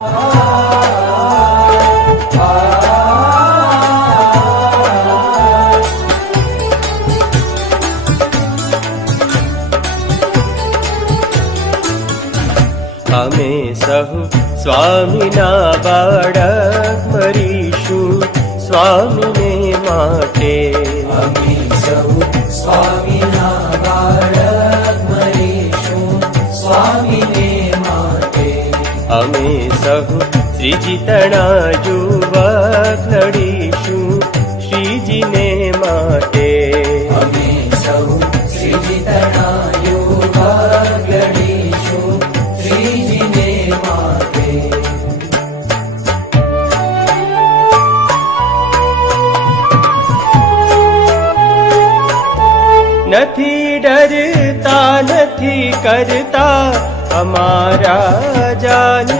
અમે સહુ સ્વામીના બાળક મરીશું સ્વામીને માટે. અમે સૌ સ્વામીના બાળક મરીશું સ્વામીને માટે. અમે સહુ શ્રીજીતણા યુવક લડીશું શ્રીજીને માટે. અમે સૌ શ્રીજીતણા યુવક લડીશું શ્રીજીને માટે. નથી ડરતા નથી કરતા અમારા જાન